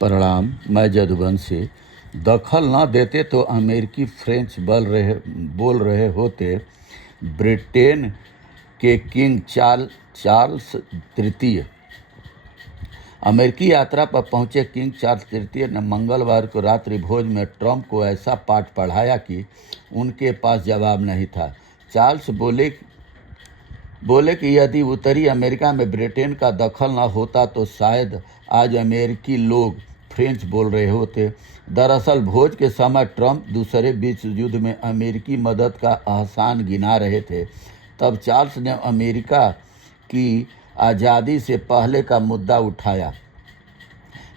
प्रणाम। मैं जदुवंशी। दखल न देते तो अमेरिकी फ्रेंच बोल रहे होते। ब्रिटेन के किंग चार्ल्स तृतीय अमेरिकी यात्रा पर पहुंचे किंग चार्ल्स तृतीय ने मंगलवार को रात्रि भोज में ट्रंप को ऐसा पाठ पढ़ाया कि उनके पास जवाब नहीं था। चार्ल्स बोले कि यदि उत्तरी अमेरिका में ब्रिटेन का दखल न होता तो शायद आज अमेरिकी लोग फ्रेंच बोल रहे होते। दरअसल भोज के समय ट्रंप दूसरे विश्व युद्ध में अमेरिकी मदद का एहसान गिना रहे थे। तब चार्ल्स ने अमेरिका की आज़ादी से पहले का मुद्दा उठाया,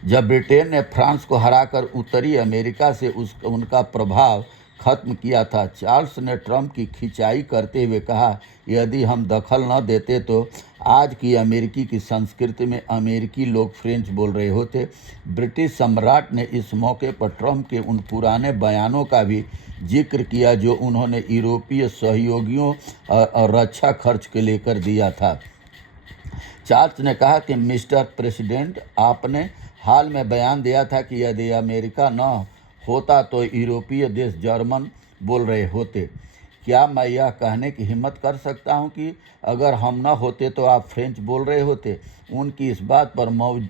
जब ब्रिटेन ने फ्रांस को हराकर उत्तरी अमेरिका से उनका प्रभाव खत्म किया था। चार्ल्स ने ट्रंप की खिंचाई करते हुए कहा, यदि हम दखल न देते तो आज की अमेरिकी की संस्कृति में अमेरिकी लोग फ्रेंच बोल रहे होते। ब्रिटिश सम्राट ने इस मौके पर ट्रंप के उन पुराने बयानों का भी जिक्र किया जो उन्होंने यूरोपीय सहयोगियों और रक्षा खर्च के लेकर दिया था। चार्ल्स ने कहा कि मिस्टर प्रेसिडेंट, आपने हाल में बयान दिया था कि यदि अमेरिका न होता तो यूरोपीय देश जर्मन बोल रहे होते। क्या मैं यह कहने की हिम्मत कर सकता हूं कि अगर हम न होते तो आप फ्रेंच बोल रहे होते? उनकी इस बात पर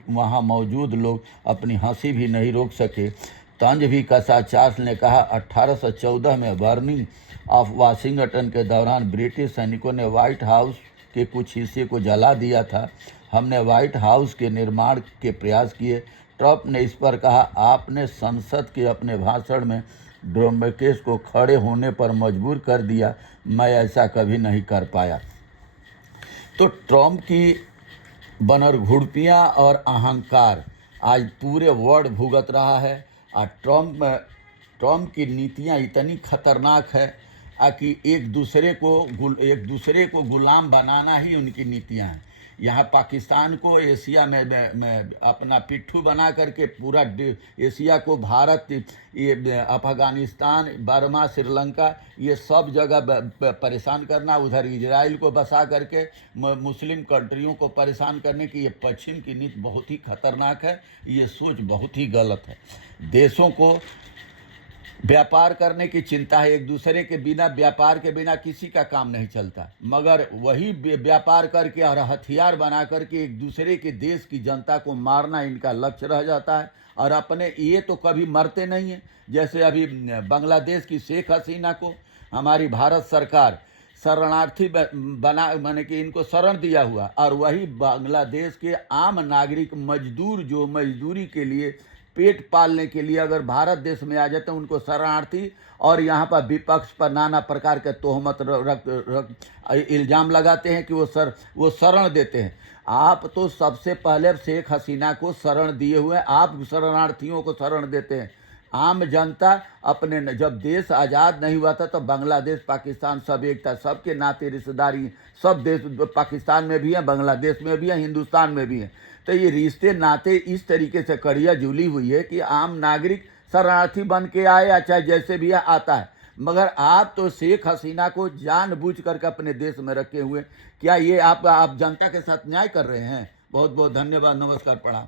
वहां मौजूद लोग अपनी हंसी भी नहीं रोक सके। तंज भी कसा। चार्ल्स ने कहा, 1814 में बर्निंग ऑफ वाशिंगटन के दौरान ब्रिटिश सैनिकों ने व्हाइट हाउस के कुछ हिस्से को जला दिया था। हमने व्हाइट हाउस के निर्माण के प्रयास किए। ट्रंप ने इस पर कहा, आपने संसद के अपने भाषण में डेमोक्रेट्स को खड़े होने पर मजबूर कर दिया। मैं ऐसा कभी नहीं कर पाया। तो ट्रंप की बनरघुड़पियाँ और अहंकार आज पूरे वर्ल्ड भुगत रहा है। और ट्रंप की नीतियाँ इतनी खतरनाक है कि एक दूसरे को गुलाम बनाना ही उनकी नीतियाँ हैं। यहाँ पाकिस्तान को एशिया में अपना पिट्ठू बना करके पूरा एशिया को भारत, ये अफगानिस्तान, बर्मा, श्रीलंका, ये सब जगह परेशान करना, उधर इजराइल को बसा करके मुस्लिम कंट्रियों को परेशान करने की ये पश्चिम की नीति बहुत ही खतरनाक है। ये सोच बहुत ही गलत है। देशों को व्यापार करने की चिंता है, एक दूसरे के बिना, व्यापार के बिना किसी का काम नहीं चलता। मगर वही व्यापार करके और हथियार बना करके एक दूसरे के देश की जनता को मारना इनका लक्ष्य रह जाता है। और अपने ये तो कभी मरते नहीं हैं। जैसे अभी बांग्लादेश की शेख हसीना को हमारी भारत सरकार शरणार्थी माने कि इनको शरण दिया हुआ, और वही बांग्लादेश के आम नागरिक मजदूर जो मजदूरी के लिए, पेट पालने के लिए अगर भारत देश में आ जाते हैं, उनको शरणार्थी, और यहाँ पर विपक्ष पर नाना प्रकार के तोहमत इल्ज़ाम लगाते हैं कि वो शरण देते हैं। आप तो सबसे पहले शेख हसीना को शरण दिए हुए, आप शरणार्थियों को शरण देते हैं। आम जनता अपने, जब देश आज़ाद नहीं हुआ था तो बांग्लादेश पाकिस्तान सब एक था, सबके नाते रिश्तेदारी सब देश पाकिस्तान में भी है, बांग्लादेश में भी है, हिंदुस्तान में भी है। तो ये रिश्ते नाते इस तरीके से कड़िया जुली हुई है कि आम नागरिक शरणार्थी बन के आए या चाहे जैसे भी आता है। मगर आप तो शेख हसीना को जानबूझ करके अपने देश में रखे हुए, क्या ये आप जनता के साथ न्याय कर रहे हैं? बहुत बहुत धन्यवाद। नमस्कार। प्रणाम।